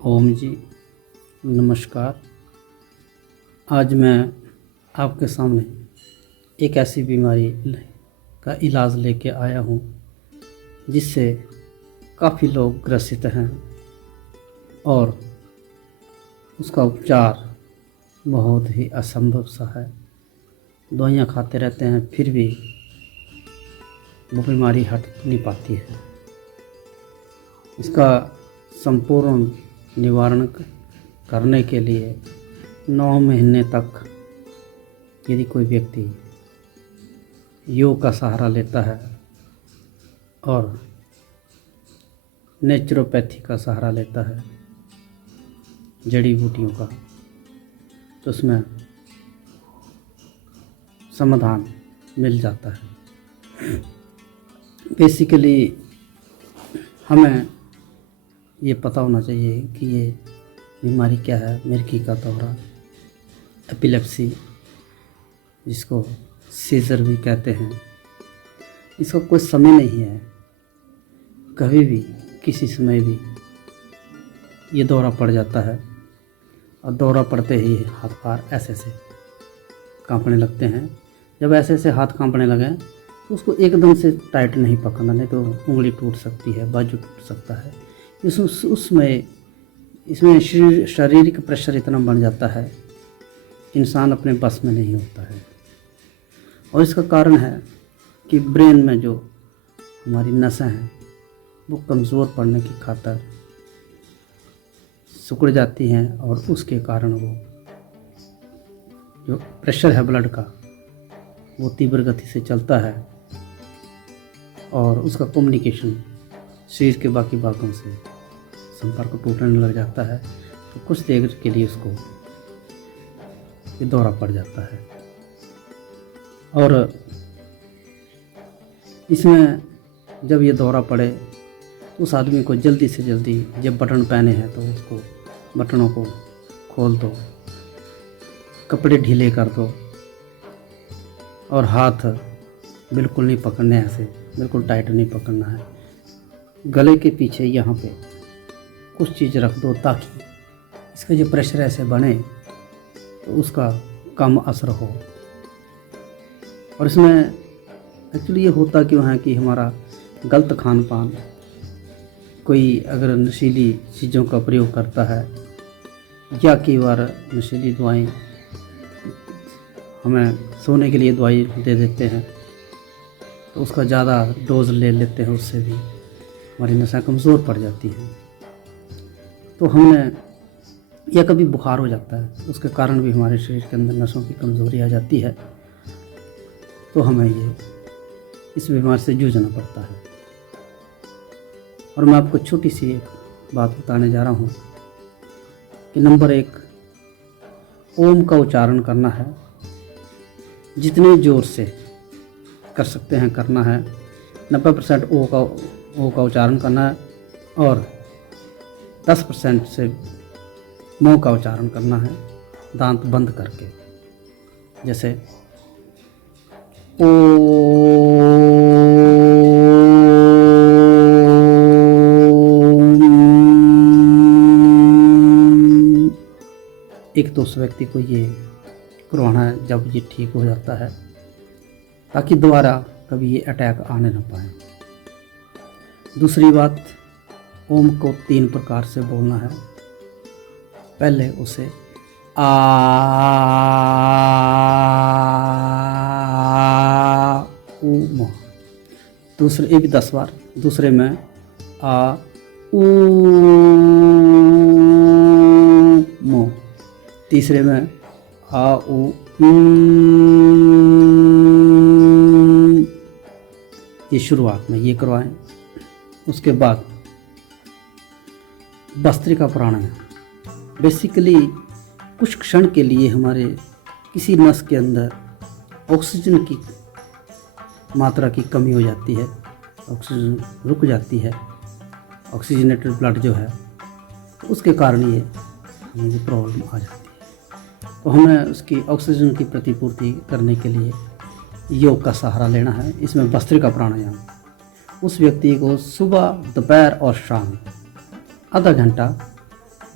ओम जी, नमस्कार। आज मैं आपके सामने एक ऐसी बीमारी का इलाज लेके आया हूँ जिससे काफ़ी लोग ग्रसित हैं और उसका उपचार बहुत ही असंभव सा है। दवाइयाँ खाते रहते हैं फिर भी वो बीमारी हट नहीं पाती है। इसका संपूर्ण निवारण करने के लिए 9 महीने तक यदि कोई व्यक्ति योग का सहारा लेता है और नेचुरोपैथी का सहारा लेता है, जड़ी बूटियों का, तो उसमें समाधान मिल जाता है। बेसिकली हमें ये पता होना चाहिए कि ये बीमारी क्या है। मिर्गी का दौरा, एपिलेप्सी, जिसको सीजर भी कहते हैं, इसका कोई समय नहीं है। कभी भी किसी समय भी ये दौरा पड़ जाता है और दौरा पड़ते ही हाथ पैर ऐसे ऐसे कांपने लगते हैं। जब ऐसे ऐसे हाथ कांपने लगें तो उसको एकदम से टाइट नहीं पकड़ना, नहीं तो उंगली टूट सकती है, बाजू टूट सकता है। इसमें शारीरिक प्रेशर इतना बढ़ जाता है, इंसान अपने बस में नहीं होता है। और इसका कारण है कि ब्रेन में जो हमारी नसें हैं वो कमज़ोर पड़ने की खातर सिकुड़ जाती हैं और उसके कारण वो जो प्रेशर है ब्लड का वो तीव्र गति से चलता है और उसका कम्युनिकेशन शरीर के बाकी भागों से संपर्क टूटने लग जाता है। तो कुछ देर के लिए उसको ये दौरा पड़ जाता है। और इसमें जब ये दौरा पड़े तो उस आदमी को जल्दी से जल्दी, जब बटन पहने हैं तो उसको बटनों को खोल दो, कपड़े ढीले कर दो और हाथ बिल्कुल नहीं पकड़ने, ऐसे बिल्कुल टाइट नहीं पकड़ना है। गले के पीछे यहाँ पे कुछ चीज़ रख दो ताकि इसका जो प्रेशर ऐसे बने तो उसका कम असर हो। और इसमें एक्चुअली ये होता क्यों है कि हमारा गलत खान पान, कोई अगर नशीली चीज़ों का प्रयोग करता है या कई बार नशीली दवाएं, हमें सोने के लिए दवाई दे देते हैं तो उसका ज़्यादा डोज ले लेते हैं, उससे भी हमारी नसें कमज़ोर पड़ जाती हैं। तो हमने, या कभी बुखार हो जाता है उसके कारण भी हमारे शरीर के अंदर नसों की कमज़ोरी आ जाती है, तो हमें ये इस बीमारी से जूझना पड़ता है। और मैं आपको छोटी सी एक बात बताने जा रहा हूँ कि नंबर 1, ओम का उच्चारण करना है। जितने ज़ोर से कर सकते हैं करना है। 90% ओ का उच्चारण करना है और 10% से मों का उच्चारण करना है, दांत बंद करके। जैसे ओ, एक तो उस व्यक्ति को ये करवाना है जब ये ठीक हो जाता है, ताकि दोबारा कभी ये अटैक आने न पाए। दूसरी बात, ओम को 3 प्रकार से बोलना है। पहले उसे आ उ म, दूसरे, ये भी 10 बार। दूसरे में आ उ म, तीसरे में आ उ ये शुरुआत में ये करवाएं। उसके बाद भस्त्रिका प्राणायाम। बेसिकली कुछ क्षण के लिए हमारे किसी नस के अंदर ऑक्सीजन की मात्रा की कमी हो जाती है, ऑक्सीजन रुक जाती है, ऑक्सीजनेटेड ब्लड जो है, तो उसके कारण ये हमें जो प्रॉब्लम आ जाती है। तो हमें उसकी ऑक्सीजन की प्रतिपूर्ति करने के लिए योग का सहारा लेना है। इसमें भस्त्रिका प्राणायाम उस व्यक्ति को सुबह, दोपहर और शाम आधा घंटा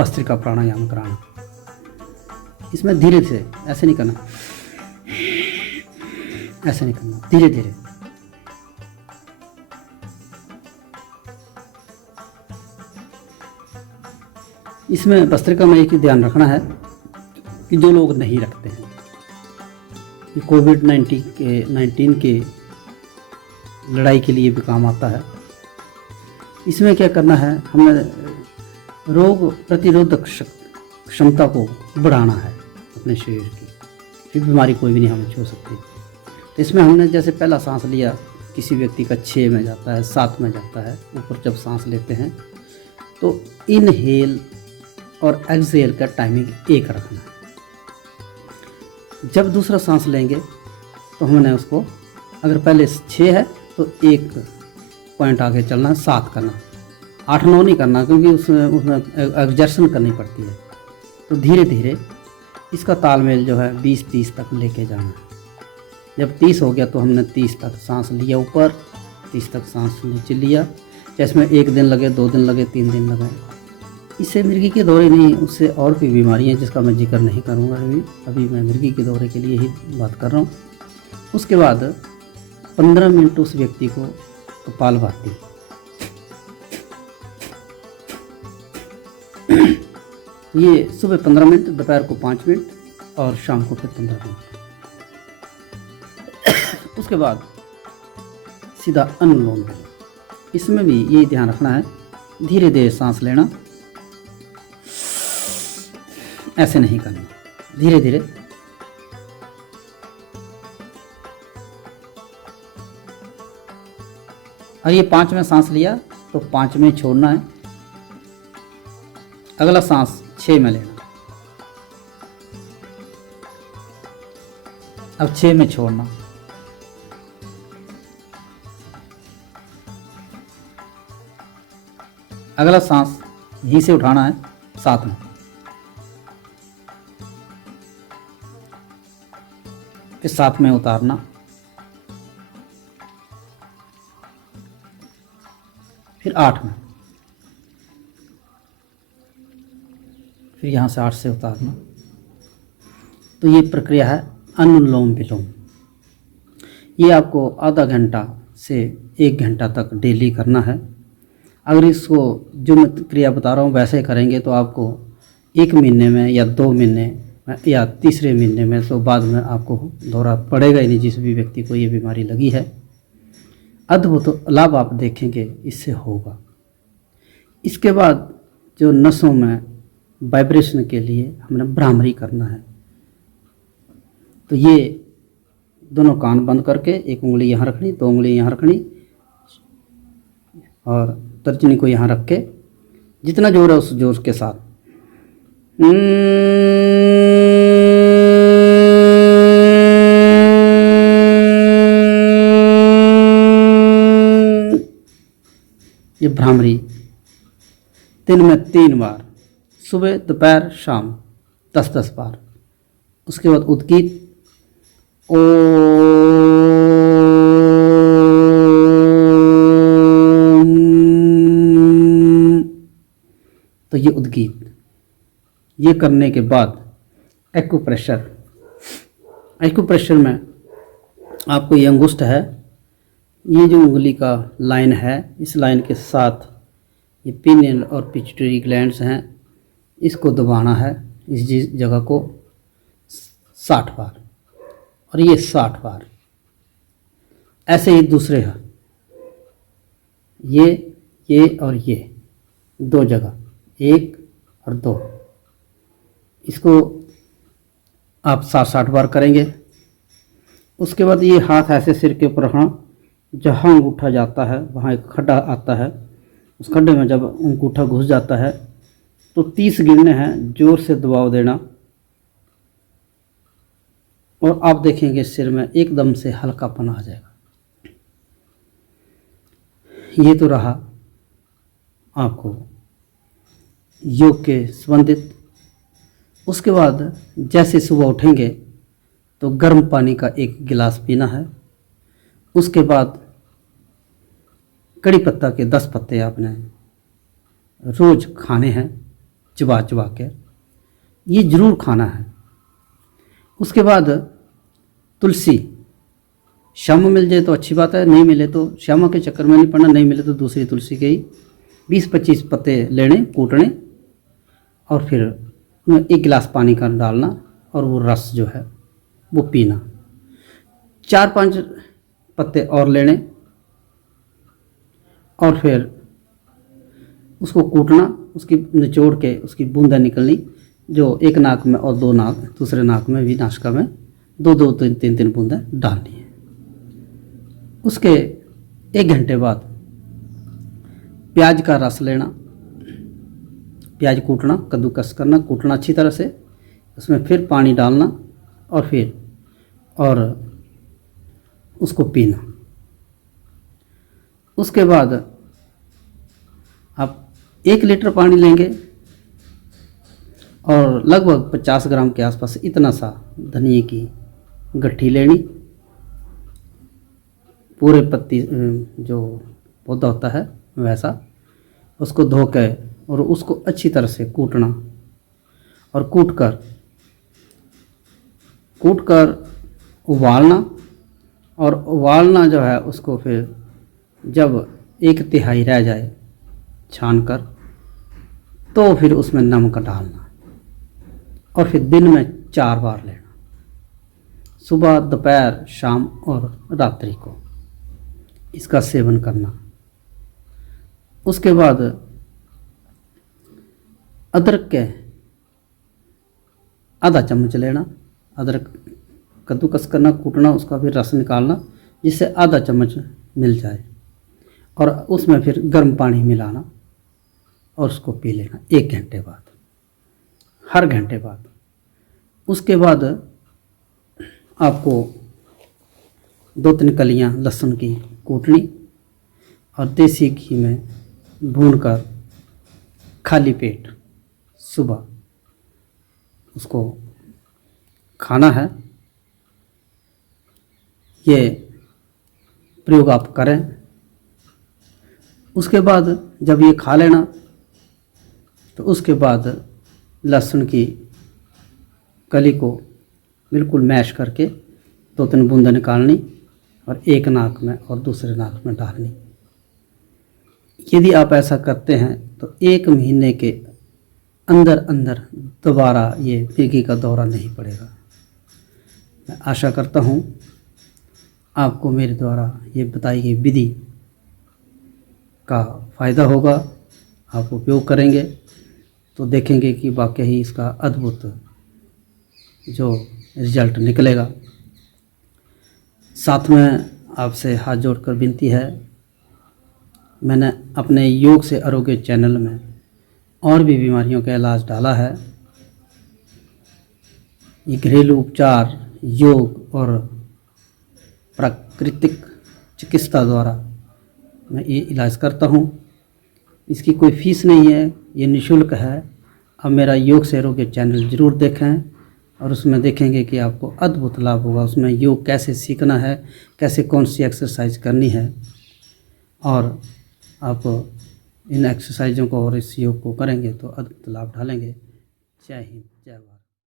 भस्त्रिका प्राणायाम कराना। इसमें धीरे से, ऐसे नहीं करना, ऐसे नहीं करना, धीरे धीरे। इसमें भस्त्रिका में एक ही ध्यान रखना है कि जो लोग नहीं रखते हैं, कि कोविड-19 के लड़ाई के लिए भी काम आता है। इसमें क्या करना है, हमें रोग प्रतिरोधक क्षमता को बढ़ाना है अपने शरीर की, फिर बीमारी कोई भी नहीं हमें छू सकती। तो इसमें हमने जैसे पहला सांस लिया, किसी व्यक्ति का 6 में जाता है, 7 में जाता है, ऊपर जब सांस लेते हैं तो इनहेल और एक्सहेल का टाइमिंग एक रखना है। जब दूसरा सांस लेंगे तो हमने उसको, अगर पहले 6 है तो 1 पॉइंट आगे चलना है, 7 करना, 8-9 नहीं करना, क्योंकि उसमें एग्जर्शन करनी पड़ती है। तो धीरे धीरे इसका तालमेल जो है 20-30 तक लेके जाना है। जब 30 हो गया तो हमने 30 तक सांस लिया ऊपर, 30 तक सांस नीचे लिया। चाहे इसमें 1 दिन लगे, 2 दिन लगे, 3 दिन लगे। इससे मिर्गी के दौरे नहीं, उससे और भी बीमारियाँ जिसका मैं जिक्र नहीं करूँगा अभी मैं मिर्गी के दौरे के लिए ही बात कर रहा हूँ। उसके बाद 15 मिनट उस व्यक्ति को कपालभाति, ये सुबह 15 मिनट, दोपहर को 5 मिनट और शाम को फिर 15 मिनट। उसके बाद सीधा अनुलोम विलोम। इसमें भी ये ध्यान रखना है, धीरे धीरे सांस लेना, ऐसे नहीं करना, धीरे धीरे। और ये 5 में सांस लिया तो 5 में छोड़ना है, अगला सांस 6 में लेना, अब 6 में छोड़ना, अगला सांस यहीं से उठाना है 7 में, फिर 7 में उतारना, फिर 8 में, फिर यहाँ से 8 से उतारना। तो ये प्रक्रिया है अनुलोम विलोम। ये आपको आधा घंटा से 1 घंटा तक डेली करना है। अगर इसको जो मैं क्रिया बता रहा हूँ वैसे करेंगे तो आपको 1 महीने में या 2 महीने या तीसरे महीने में तो बाद में आपको दौरा पड़ेगा ही नहीं। जिस भी व्यक्ति को ये बीमारी लगी है, अद्भुत लाभ आप देखेंगे इससे होगा। इसके बाद जो नसों में वाइब्रेशन के लिए हमने भ्रामरी करना है। तो ये दोनों कान बंद करके 1 उंगली यहाँ रखनी, 2 उंगली यहाँ रखनी और तर्जनी को यहाँ रख के जितना जोर है उस जोर के साथ ये भ्रामरी दिन में 3 बार, सुबह दोपहर शाम 10-10 बार। उसके बाद उद्गीत तो ये उद्गीत, ये करने के बाद एक्यूप्रेशर में आपको ये अंगुष्ठ है, ये जो उंगली का लाइन है, इस लाइन के साथ ये पिनियन और पिट्यूटरी ग्लैंड्स हैं, इसको दबाना है इस जगह को 60 बार और ये 60 बार। ऐसे ही दूसरे हैं, ये और ये 2 जगह, 1 और 2, इसको आप 60 बार करेंगे। उसके बाद ये हाथ ऐसे सिर के ऊपर रखना, जहाँ अंगूठा जाता है वहाँ एक खड्डा आता है, उस खड्डे में जब अंगूठा घुस जाता है तो 30 गिनने हैं, जोर से दबाव देना और आप देखेंगे सिर में एकदम से हल्कापन आ जाएगा। ये तो रहा आपको योग के संबंधित। उसके बाद जैसे सुबह उठेंगे तो गर्म पानी का 1 गिलास पीना है। उसके बाद कड़ी पत्ता के 10 पत्ते आपने रोज़ खाने हैं चबा चबा कर, ये ज़रूर खाना है। उसके बाद तुलसी, श्यामा मिल जाए तो अच्छी बात है, नहीं मिले तो श्यामा के चक्कर में नहीं पड़ना, नहीं मिले तो दूसरी तुलसी के ही 20-25 पत्ते लेने, कूटने, और फिर उसमें 1 गिलास पानी का डालना और वो रस जो है वो पीना। 4-5 पत्ते और लेने और फिर उसको कूटना, उसकी निचोड़ के उसकी बूंदें निकलनी, जो एक नाक में और 2 नाक, दूसरे नाक में भी, नासिका में 2-2, 3-3 बूंदें डालनी है। उसके 1 घंटे बाद प्याज का रस लेना, प्याज कूटना, कद्दूकस करना, कूटना अच्छी तरह से, उसमें फिर पानी डालना और उसको पीना। उसके बाद आप 1 लीटर पानी लेंगे और लगभग 50 ग्राम के आसपास इतना सा धनिए की गट्ठी लेनी, पूरे पत्ती जो पौधा होता है वैसा, उसको धो के और उसको अच्छी तरह से कूटना और कूट कर उबालना, और उबालना जो है उसको फिर जब 1/3 रह जाए छान कर, तो फिर उसमें नमक डालना और फिर दिन में 4 बार लेना, सुबह, दोपहर, शाम और रात्रि को इसका सेवन करना। उसके बाद अदरक के आधा चम्मच लेना, अदरक कद्दूकस करना, कूटना, उसका फिर रस निकालना जिससे आधा चम्मच मिल जाए, और उसमें फिर गर्म पानी मिलाना और उसको पी लेना 1 घंटे बाद, हर घंटे बाद। उसके बाद आपको 2-3 कलियां लहसुन की कूटनी और देसी घी में भूनकर खाली पेट सुबह उसको खाना है। ये प्रयोग आप करें। उसके बाद जब ये खा लेना तो उसके बाद लहसुन की कली को बिल्कुल मैश करके 2-3 बूंदें निकालनी और एक नाक में और दूसरे नाक में डालनी। यदि आप ऐसा करते हैं तो 1 महीने के अंदर अंदर दोबारा ये मिर्गी का दौरा नहीं पड़ेगा। मैं आशा करता हूँ आपको मेरे द्वारा ये बताई गई विधि का फ़ायदा होगा। आप उपयोग करेंगे तो देखेंगे कि वाकई ही इसका अद्भुत जो रिजल्ट निकलेगा। साथ में आपसे हाथ जोड़कर विनती है, मैंने अपने योग से आरोग्य चैनल में और भी बीमारियों का इलाज डाला है। ये घरेलू उपचार, योग और प्राकृतिक चिकित्सा द्वारा मैं ये इलाज करता हूँ। इसकी कोई फीस नहीं है, ये निःशुल्क है। अब मेरा योग से आरोग्य चैनल ज़रूर देखें और उसमें देखेंगे कि आपको अद्भुत लाभ होगा। उसमें योग कैसे सीखना है, कैसे कौन सी एक्सरसाइज करनी है, और आप इन एक्सरसाइजों को और इस योग को करेंगे तो अद्भुत लाभ ढालेंगे। जय हिंद।